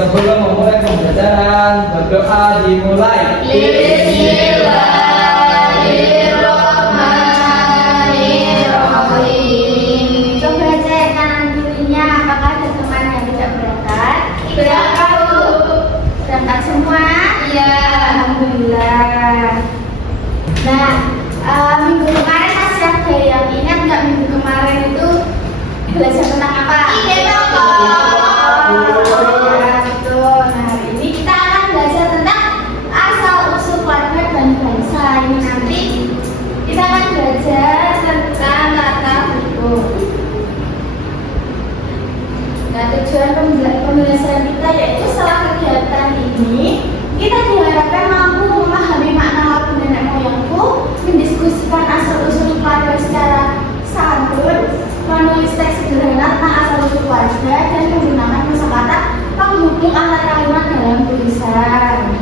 Sebelum memulai pembelajaran, berdoa dimulai. Bismillahirrahmanirrahim. Coba cek kanan kirinya, apakah ada teman yang tidak berangkat? Berangkat, Bu. Berangkat semua? Iya, alhamdulillah. Nah, minggu kemarin masih ada yang ingat nggak minggu kemarin itu belajar tentang apa? Iya, betul. Nah, hari ini kita akan belajar tentang asal usul keluarga dan bangsa. Ini nanti kita akan belajar tentang kata hukum. Nah, tujuan pembelajaran kita yaitu setelah kegiatan ini kita diharapkan mampu memahami makna lagu nenek moyangku, mendiskusikan asal usul keluarga secara santun, menulis teks sederhana tentang asal usul keluarga dan menggunakan kosakata penghubung antar kalimat dalam tulisan.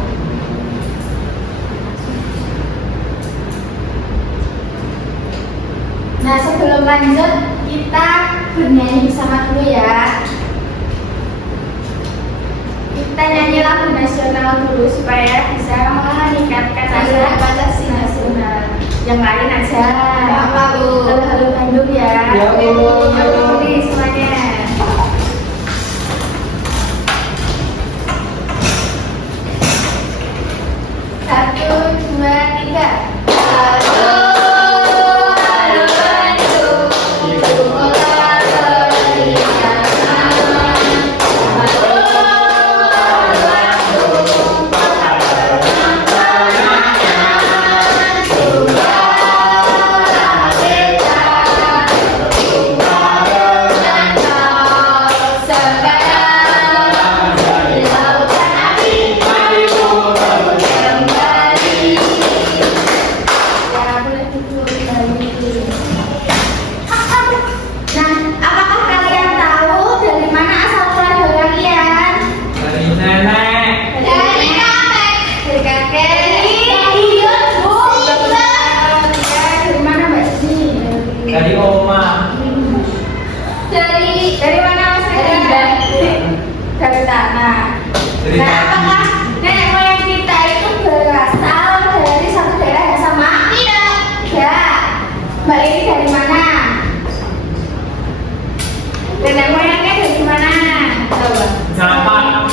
Nah, sebelum lanjut kita bernyanyi bersama dulu ya. Kita nyanyi lagu nasional dulu supaya bisa meningkatkan rasa Pancasila nasional. Yang lain aja. Apa, Bu? Halo Bandung ya. Ya, Bu. Nih semuanya. Satu, dua, tiga. Dari oma. Dari mana Mas? Dari tanah. Nah, apakah nenek moyang kita itu berasal dari satu daerah yang sama? Tidak. Ya. Mbak ini dari mana? Nenek moyangnya dari mana? Coba. Cilacap.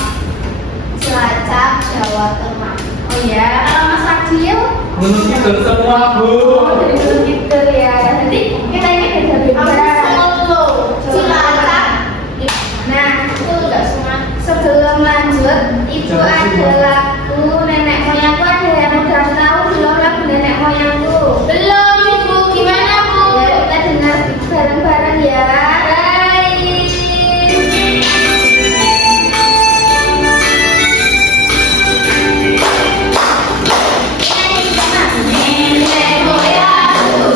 Cilacap, Jawa Tengah. Oh ya, kalau Mas Fadil? Gunung Kidul semua, Bu. Dari Gunung Kidul ya. Jadi kita ini beda-beda. Cilacap. Nah, itu enggak semua. Sebelum lanjut, Ibu ada lagu nenek moyangku, ada yang udah tahu belum lagu nenek moyangku? Belum, Ibu. Gimana, Bu? Ya, kita dengar bareng-bareng ya. Baik. Nenek moyangku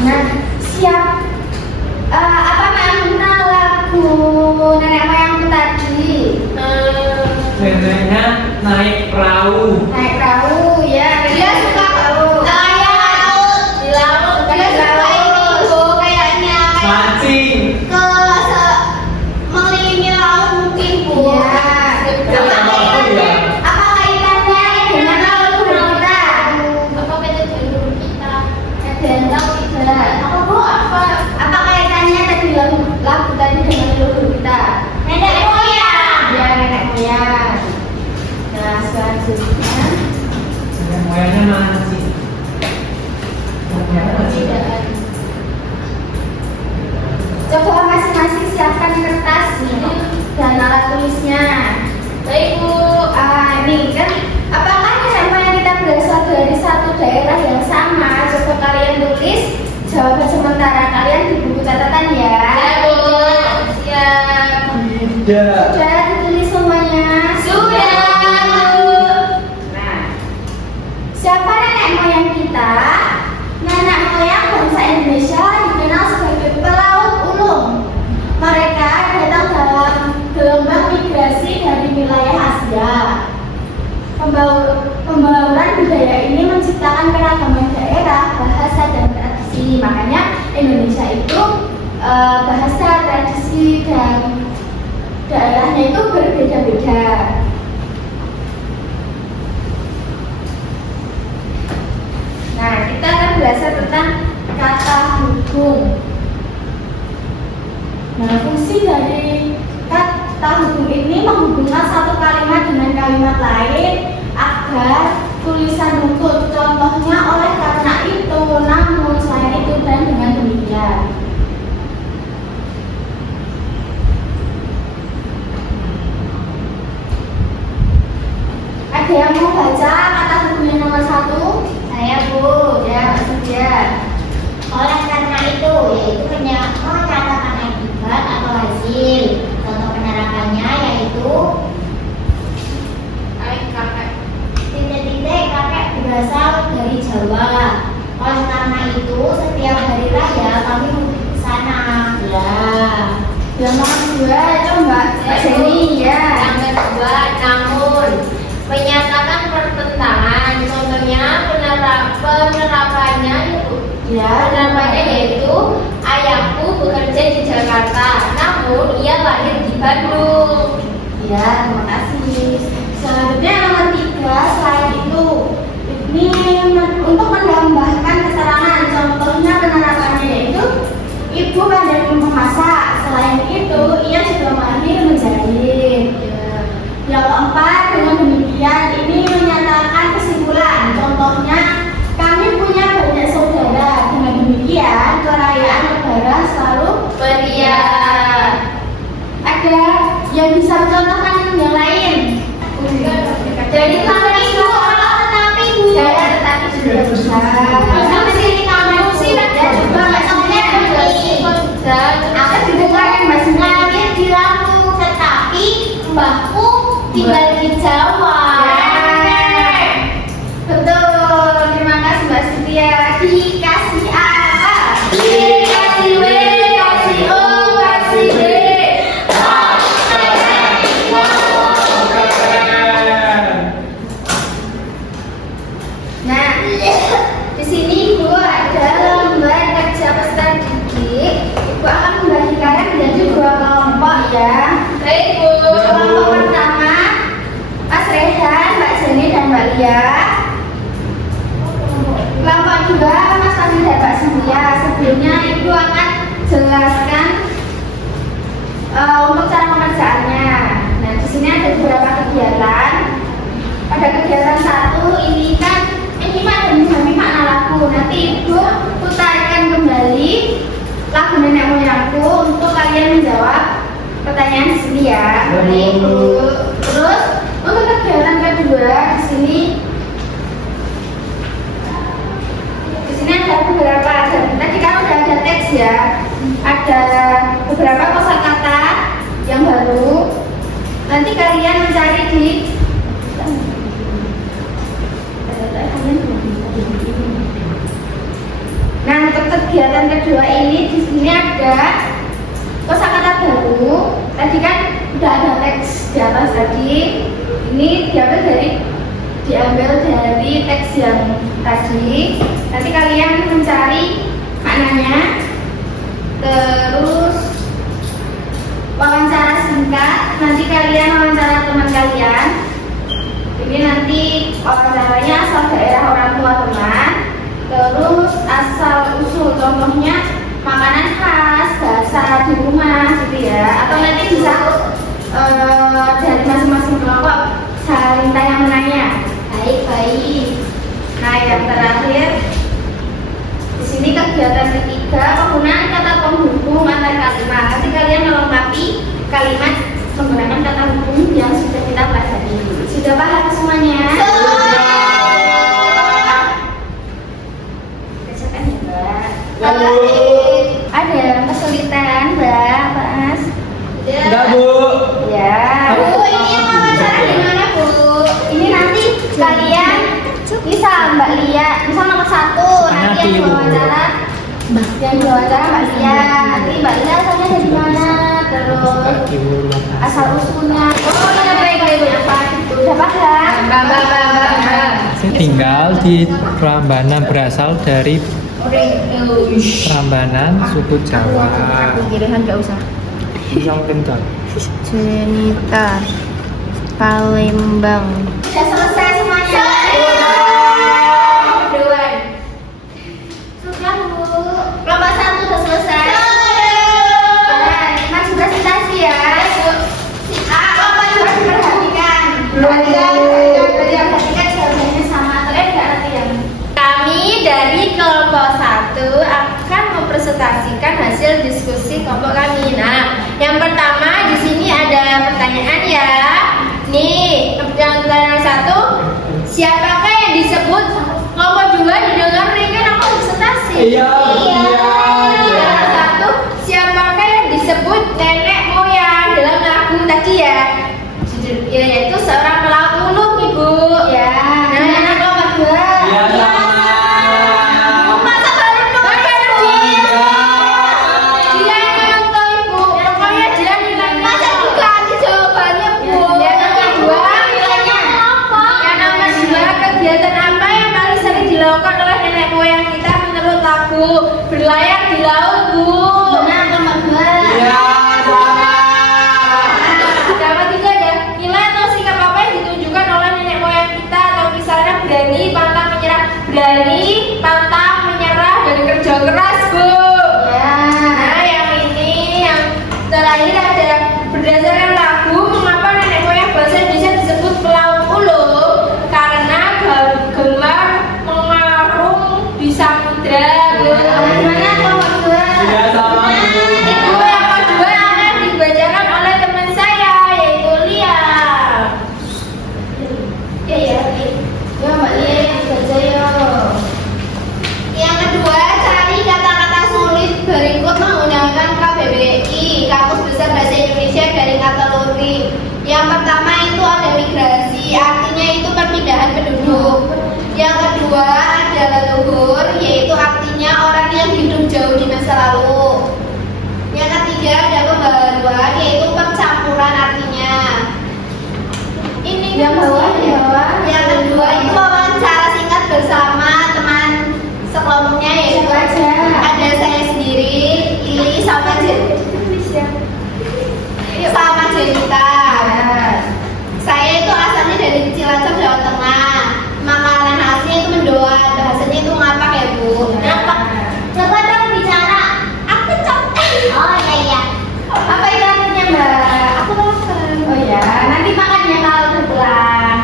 Nah, siap. Apa makna lagu nenek moyangku tadi? Neneknya naik perahu. Naik perahu, ya. Dia suka perahu. Saya laut. Di laut. Dia suka ini, Bu, kayaknya. Mancing. Mengelilingi laut mungkin, Bu. Iya. Apa kaitannya dengan laut kita? Apa kaitannya dengan kita? Dengan tidak. Apa, Bu? Apa kaitannya tadi lagu tadi dengan leluhur kita? Nenek moyang. Ya, nenek moyang. Nah, selanjutnya Sudah ditulis semuanya? Sudah. Nah, siapa nenek moyang kita? Nenek moyang bangsa Indonesia dikenal sebagai pelaut ulung. Mereka datang dalam gelombang migrasi dari wilayah Asia. Pembauran budaya ini menciptakan keragaman daerah, bahasa, dan tradisi. Makanya Indonesia itu bahasa, tradisi, dan daerahnya itu berbeda-beda. Nah, kita akan belajar tentang kata hubung. Nah, fungsi dari kata hubung ini menghubungkan satu kalimat dengan kalimat lain agar tulisan lungkut. Contohnya oleh karena itu, namun, selain itu, dan dengan demikian. Ada yang mau baca kata hubung yang nomor 1? Saya, Bu. Ya, ya. Oleh karena itu, yaitu menyatakan akibat atau hasil. Contoh penerapannya yaitu titik-titik kakek berasal dari Jawa. Oleh karena itu, setiap hari raya kami mudik ke sana. Ya. Yang nomor 2 itu Mbak Jenny ya. Yang kedua, namun menyatakan pertentangan. Contohnya penerapannya yaitu ayahku bekerja di Jakarta, namun ia lahir di Bandung. Ya, terima kasih. Selanjutnya nomor 3, selain itu. Ini untuk menambahkan keterangan. Contohnya penerapannya yaitu ibu pandai memasak. Selain itu, ia juga mahir menjahit. Yang keempat, dengan demikian ini menyatakan kesimpulan. Contohnya, kami punya banyak saudara. Dengan demikian, perayaan Lebaran selalu Meriah. ada yang bisa mencontohkan yang lain. Jadi tapi Bu, tetapi Bu. Ya, tetapi sudah bisa. Sampai sini kamu sih Ya, coba Mbak Sintia dan aku didengarkan Mbak Sintia. lahir di Lampung, tetapi mbahku tinggal di Jawa. Betul, terima kasih Mbak Sintia. Dikasih apa? Kasih W, kasih O, kasih D. Nah, di sini Ibu ada lembar kerja peserta didik. Ibu akan membagikannya menjadi 2 kelompok ya. Baik Bu. Kelompok pertama, Mas Rehan, Mbak Jenny, dan Mbak Lia. Kelompok 2, Mas Fadli dan Mbak Sintia. Sebelumnya Ibu akan jelaskan untuk cara pengerjaannya. Nah, di sini ada beberapa kegiatan. Pada kegiatan 1 ini kan nyimak dan memahami makna lagu. Nanti Ibu putarkan kembali lagu nenek moyangku untuk kalian menjawab pertanyaan di sini ya. Baik, Bu. Terus untuk kegiatan kedua di sini ada beberapa. Tadi kan udah ada teks ya. Ada beberapa kosakata yang baru. Nanti kalian mencari di Nah, untuk kegiatan kedua ini di sini ada kosakata baru. Tadi kan udah ada teks di atas tadi. Ini diambil dari teks yang tadi. Nanti kalian mencari maknanya. Terus wawancara singkat. Nanti kalian wawancara teman kalian. Ini nanti wawancaranya asal daerah orang tua teman. Terus asal usul, contohnya makanan khas, bahasa di rumah gitu ya. Atau nanti bisa dari masing-masing kelompok saling tanya menanya. Baik. Nah, yang terakhir di sini kegiatan ketiga, penggunaan kata penghubung antar kalimat. Nanti kalian melengkapi kalimat menggunakan kata hubung yang sudah kita pelajari. Sudah paham semuanya? Ada yang kesulitan, Mbak, Mas? Enggak, Bu. Ya, Yang diwawancara Mbak Lia. Nanti Mbak Lia asalnya dari mana? Terus asal usulnya. Oh, iya baik. Apa? Udah paham? Mbak. Tinggal di Prambanan, berasal dari Prambanan suku Jawa. Pilihan nggak usah. Yang kencang. Jenita Palembang. Sudah selesai semuanya. Dewan. Sudah Bu. Kelompok 1 sudah selesai. Masih presentasi ya. Kelompok 2 diperhatikan. Perhatikan jawabannya sama atau enggak nanti yang. Kami dari kelompok 1 akan mempresentasikan hasil diskusi kelompok kami. Nah, yang pertama di sini ada pertanyaan ya. Nih, yang pertanyaan 1, siapakah yang disebut kelompok 2 didengarin kan aku presentasi. Iya. Yang 1, siapakah yang disebut nenek moyang dalam lagu tadi ya? Ya, yaitu seorang pelaut ulung Ibu. Ya. Nah, yang kelompok 2. Iya, sama. Masa baru nonton dia ini nonton Ibu. Pokoknya dia nilai. Masa diganti jawabannya Bu. Yang kedua nilainya apa? Yang nomor 2, kegiatan apa yang paling sering dilakukan oleh nenek moyang kita menurut lagu berlayar di laut Bu? Benar nomor 2. Iya, sama. Dapat 3 ada nilai atau sikap apa yang ditunjukkan oleh nenek moyang kita, atau misalnya berani, pantang menyerah, dan kerja keras Bu. Nah yang ini yang terakhir ada berdasarkan lagu mengapa nenek moyang bahasa Indonesia disebut pelaut ulung, karena gemar mengarung di samudra Bu. Gimana kelompok 2? Iya, sama. Itu yang kedua akan dibacakan oleh teman saya yaitu Lia. Ya Mbak Lia baca ya. Yang kedua, cari kata-kata sulit berikut menggunakan KBBI, Kamus Besar Bahasa Indonesia dari kata luring. Yang pertama itu ada migrasi, artinya itu perpindahan penduduk. Yang kedua ada leluhur, yaitu artinya orang yang hidup jauh di masa lalu. Yang ketiga ada pembaruan, yaitu percampuran artinya. Ini yang bawah. Yang kedua itu wawancara singkat bersama teman sekelompoknya, yaitu ada saya sendiri, Ili sama Jenita. Saya itu asalnya dari Cilacap, Jawa Tengah. Makanan khasnya itu mendoan, bahasanya itu ngapak ya Bu. Coba dong bicara. Aku capek. Oh iya. Apa itu artinya Mbak? Aku lapar. Oh ya, nanti makannya kalau udah pulang.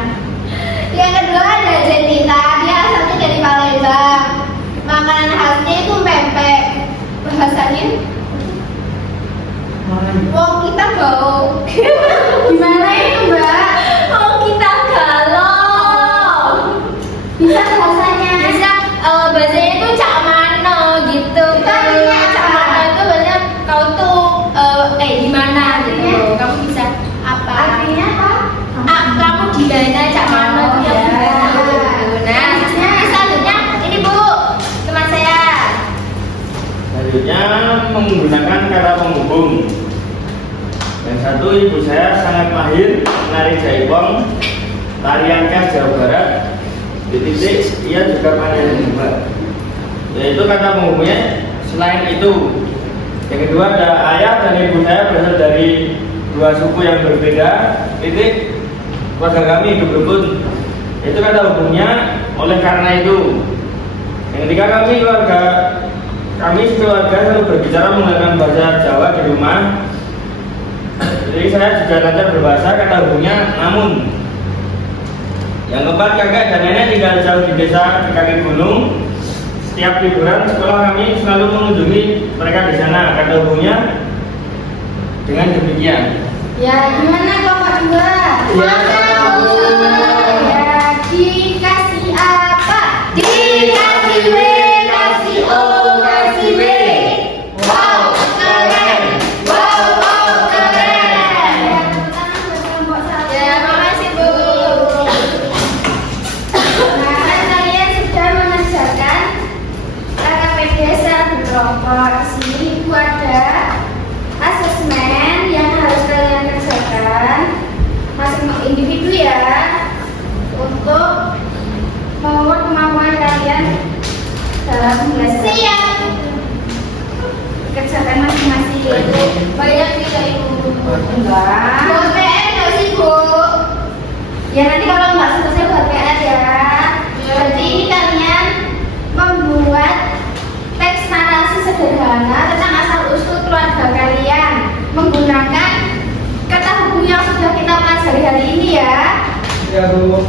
Yang kedua ada Jenita, dia asalnya dari Palembang. Makanan khasnya itu pempek. Bahasanya wong kita bau. Gimana itu Mbak? Wong kita galau. Bisa bahasanya? Bisa. Bahasanya itu cak mano gitu. Cak mano itu bahasanya kau tuh gimana gitu. Kamu bisa apa? Artinya apa? Kamu gimana cak mano itu yang gimana gitu. Nah, selanjutnya ini Bu, teman saya. Selanjutnya menggunakan kata penghubung. Yang satu, ibu saya sangat mahir menari jaipong, tarian khas Jawa Barat. Di titik ia juga pandai mengubah. Yaitu kata penghubungnya. Selain itu, yang kedua ada ayah dan ibu saya berasal dari dua suku yang berbeda. Titik keluarga kami hidup rukun. Itu kata hubungnya. Oleh karena itu, yang ketiga kami sekeluarga selalu berbicara menggunakan bahasa Jawa di rumah. Jadi saya juga lancar berbahasa, kata hubungnya namun. Yang keempat, kakek dan nenek tinggal jauh di desa di kaki gunung. Setiap liburan sekolah kami selalu mengunjungi mereka di sana, kata hubungnya dengan demikian. Ya, gimana kelompok 2? Ya, Ya, dikasih apa? Dikasih W, kasih O, kasih W. Wow, keren. Wow, keren. Ya, makasih Bu. Nah, kalian sudah mengerjakan KKP desa di kelompok. Ya nanti kalau nggak selesai buat PR ya. Berarti ini kalian membuat teks narasi sederhana tentang asal usul keluarga kalian menggunakan kata hubung yang sudah kita pelajari hari ini ya. Ya Bu.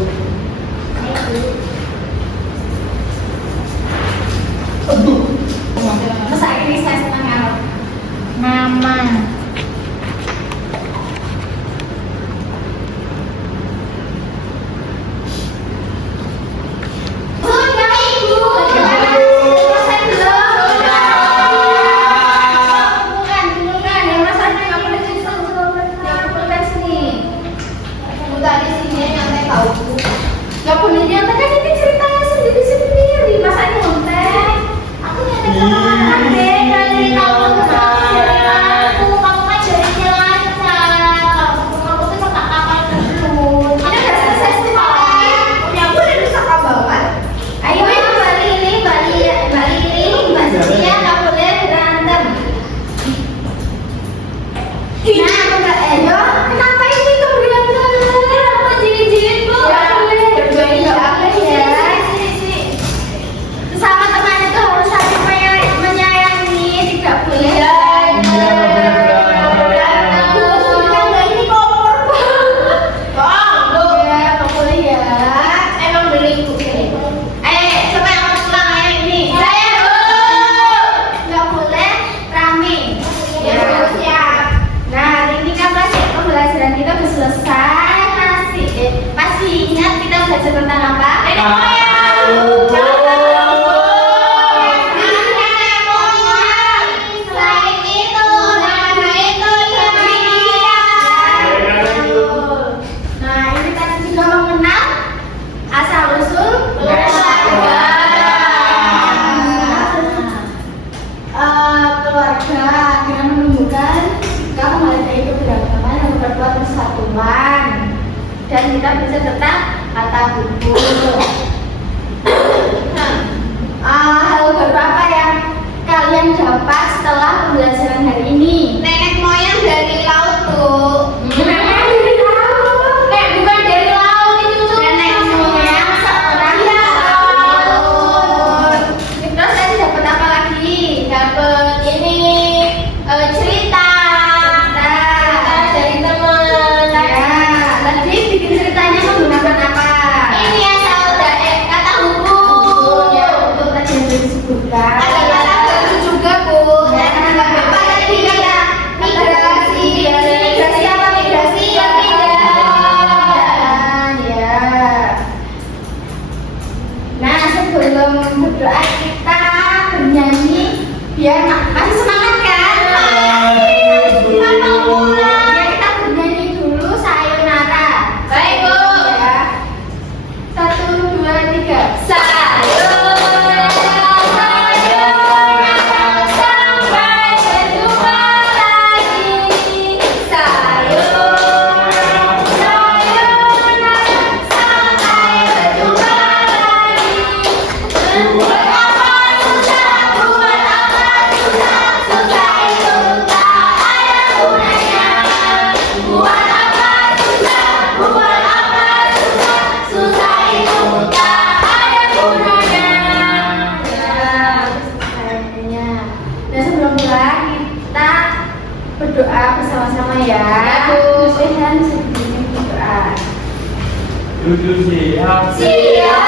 Masa ini saya senang Arab. Nama. Sudah Ibu. Selesai belum? Bukan. Yang masanya nggak boleh di yang boleh sini. Bukan di sini yang saya tahu. Nggak boleh diantarkan ini ceritanya sendiri. Masa ini konten. Aku nyata kemana deh dari tahun aku kamu kan jadi jalan aku tuh tak kapal dulu. Ini udah selesai semua. Ya aku udah bisa kabawan. Ayo Mbak Lili, Mbak Cynthia nggak boleh berantem. Nah, Mbak Eyo, kenapa ini kamu berantem? Aku jilid-jilid Bu. Ya boleh, berdua ini nggak boleh ya. Sama teman itu harus saling menyayangi, tidak boleh. Ini kompor banget. Ya, nggak boleh ya. Emang beli coba yang mau pulang ya ini. Saya nggak boleh rame. Ya, siap. Nah, hari ini kan pasti pembelajaran kita udah selesai. Masih ingat kita belajar tentang apa? Nenek moyang. Selain itu, nama itu Nah, ini tadi juga mengenal asal usul keluarga dengan menumbuhkan kemanusiaan itu beragama yang memperkuat persatuan dan kita bisa tentang kata hubung. Hal baru apa yang kalian dapat setelah pembelajaran hari ini? Nenek moyang dari laut tuh. Nenek dari laut. Bukan dari laut itu tuh. Nenek moyang seorang laut. Terus saya dapat apa lagi? Dapat ini cerita dari teman. Ya, tadi bikin ceritanya menggunakan apa? Ini ya kata hubung. Ya, untuk tadi yang disebutkan. Ada kata baru juga Bu. Apa tadi kata migrasi? Migrasi apa migrasi? Ya. Nah, sebelum berdoa kita bernyanyi biar masih semangat kan? Kita mau pulang. Ya, kita bernyanyi dulu sayonara. Baik Bu. Ya. 1, 2, 3. Sayonara, sayonara, sampai berjumpa lagi. Sayonara, sayonara, sampai berjumpa lagi. Buat apa susah, susah itu tak ada gunanya. Buat apa susah, susah itu tak ada gunanya. Dan sebelum pulang kita berdoa bersama-sama ya. Tuhan sebelumnya berdoa. Duduk siap. Siap.